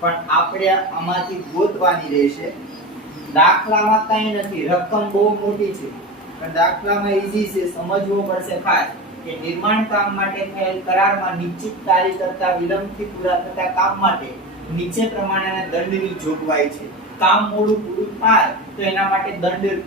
પણ આપણે આમાંથી ગોતવાની રહેશે. દાખલામાં કંઈ નથી, રકમ બહુ મોટી છે. પણ દાખલામાં ઈઝી છે, સમજવો પડશે ખાસ કે નિર્માણ કામ માટે થયેલ કરારમાં નિશ્ચિત તારીખ કરતા વિલંબથી પૂરા થતા કામ માટે નીચે પ્રમાણેના દંડની જોગવાઈ છે. કામ મોડું પૂરું થાય તો એના માટે દંડ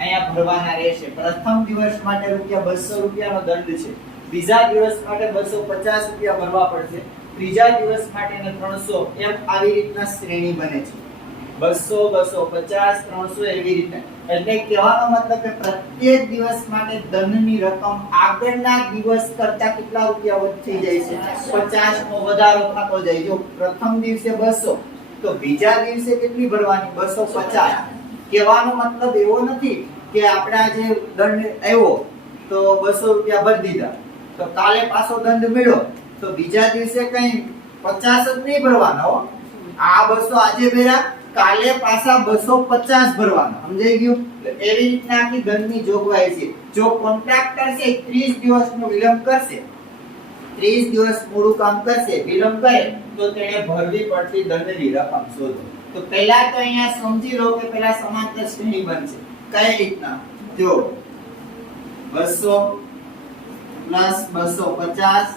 અહીંયા ભરવાના રહેશે. પ્રથમ દિવસ માટે રૂપિયા બસો રૂપિયાનો દંડ છે. બીજા દિવસ માટે બસો પચાસ રૂપિયા ભરવા પડશે. ત્રીજા દિવસ માટે ને ત્રણસો એમ આવી રીતના શ્રેણી બને છે. બસો બસો પચાસ, ત્રણસો એવી રીતે. એટલે કહેવાનો મતલબ કે પ્રત્યેક દિવસ માટે ધનની રકમ આગળના દિવસ કરતા કેટલા રૂપિયા વધતી જાય છે? પચાસ નો વધારો થતો જાય. જો પ્રથમ દિવસે 200 તો બીજા દિવસે કેટલી ભરવાની? બસો પચાસ. કહેવાનો મતલબ એવો નથી કે આપણા જે દંડ આવ્યો, તો બસો રૂપિયા ભરી દીધા. તો કાલે પાછો દંડ મળ્યો તો બીજા દિવસે કઈ પચાસ જ નહીં ભરવાના હો. આ બસો આજે ભર્યા, કાલે પાછા બસો પચાસ ભરવાના. સમજાઈ ગયું? એવી રીતના આખી દંડની જોગવાઈ છે. જો કોન્ટ્રાક્ટર છે, ત્રીસ દિવસનો વિલંબ કરશે. ત્રીસ દિવસ પૂરું કામ કરશે, વિલંબ કરે, તો તેને ભરવી પડતી દંડની રકમ શોધો. તો પહેલા તો અહીંયા સમજી લો કે પહેલા સમાંતર શ્રેણી બનશે. કઈ રીતના? જો, બસો પ્લસ 250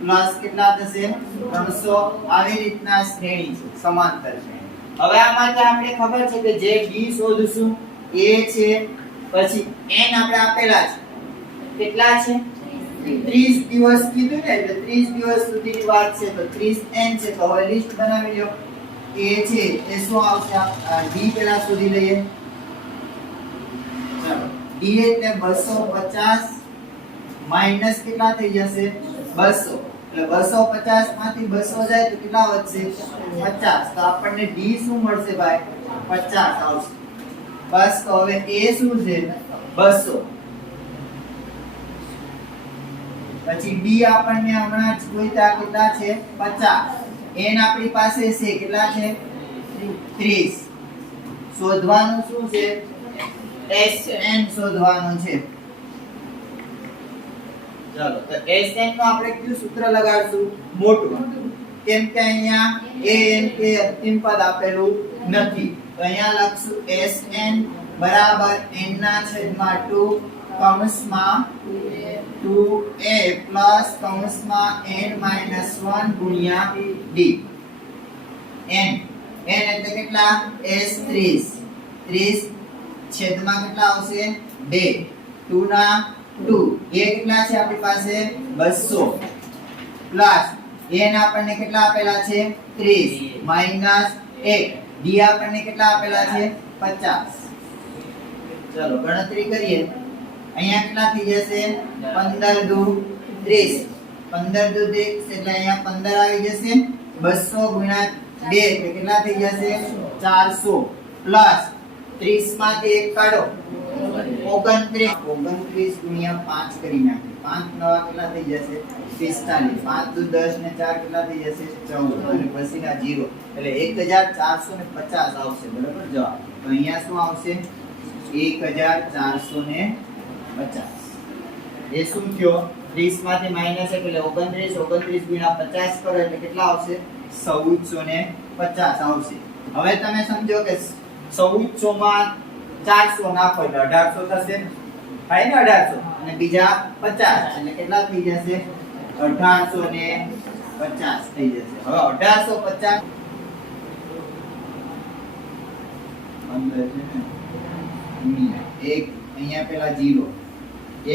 પ્લસ કેટલા થશે? 300 આવી રીતના શ્રેણી છે, સમાંતર શ્રેણી. હવે આમાંથી આપણે ખબર છે કે જે d શોધશું a છે, પછી n આપણે આપેલા છે. કેટલા છે? 30 દિવસ કીધું ને, એટલે 30 દિવસ સુધીની વાત છે, તો 30 n છે, તો હવે લિસ્ટ બનાવી લ્યો. a છે, એ શું આવશે? d પેલા શોધી લઈએ. ચાલો d એટલે 250 માઇનસ કેટલા થઈ જશે? 200 એટલે 250 માંથી 200 જાય તો કેટલા વધશે? 50 તો આપણને d શું મળશે ભાઈ? 50 આવશે. બસ તો હવે a શું છે? 200 પછી d આપણને હમણાં જ જોઈતા કેટલા છે? 50 n આપણી પાસે છે કેટલા છે? 30 શોધવાનું શું છે? Sn શોધવાનું છે. ચાલો, તો Sn નું આપણે કયું સૂત્ર લગાડશું? મોટું. કેમ કે અહીંયા an કે અંતિમ પદ આપેલું નથી. તો અહીંયા લખશું Sn બરાબર n ના છેદમાં 2 કૌંસમાં 2a પ્લસ કૌંસમાં n 1 ગુણ્યા d. N. N એટલે કેટલા? S 30 30 છેદમાં કેટલા આવશે? 2 2 ના 2 એ કેટલા છે આપણી પાસે? 200 પ્લસ n આપણને કેટલા આપેલા છે? 30 માઇનસ 1 d આપણને કેટલા આપેલા છે? 50 ચલો, ગણતરી કરીએ. અહીંયા કેટલા થઈ જશે? 15 દુ 30 15 દુ 30 એટલે અહીંયા 15 આવી જશે. 200 ગુણ્યા 2 એટલે કેટલા થઈ જશે? 400 પ્લસ 30 માંથી 1 કાઢો. 29 29 ગુણ્યા પાંચ કરી નાખે પાંચ નવા કેટલા થઈ જશે? 45 5 દુ દસ ને ચાર કેટલા થઈ જશે? ચૌદ. અને પછીના જીરો. એટલે 1450 આવશે. બરાબર? જવાબ. તો અહીંયા શું આવશે? 1450 એ શું થયો? 30 માંથી માઇનસ એટલે 29 29 ગુણ્યા 50 કરો એટલે કેટલા આવશે? 1450 આવશે. હવે તમે સમજો કે ચૌદસો માં 400 નાખો એટલે 1800 થશે. થાય ને 1800 અને બીજા 50 એટલે કેટલા થઈ જશે? 1800 ને 50 થઈ જશે. હવે 1850 અંદર એક, અહીંયા પેલા 0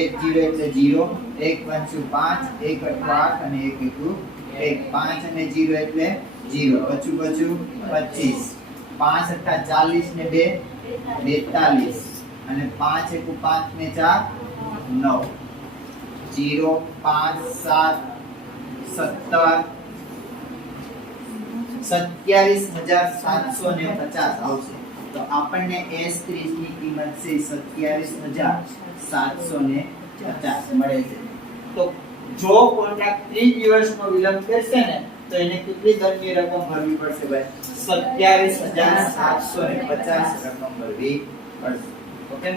એક જીરો એટલે જીરો. એક પંચું પાંચ. એક અઠું અને એક એકું એક પાંચ અને જીરો એટલે જીરો. પચું પચું પચીસ. પાંચ અઠા ચાલીસ ને બે બેતાલીસ. અને પાંચ એકુ પાંચ ને ચાર નવ. જીરો પાંચ સાત સત્તર સત્યાવીસ હજાર સાતસો ને પચાસ. આવશે. તો આપણને એસ ત્રીસની કિંમત છે સત્યાવીસ હજાર સાતસો ને પચાસ. મળે છે. તો જો કોન્ટ્રાક્ટ ત્રીસ દિવસનો વિલંબ કરશે ને તો એને કેટલી દંડની રકમ ભરવી પડશે ભાઈ? સત્યાવીસ હજાર સાતસો ને પચાસ રકમ ભરવી પડશે. ઓકે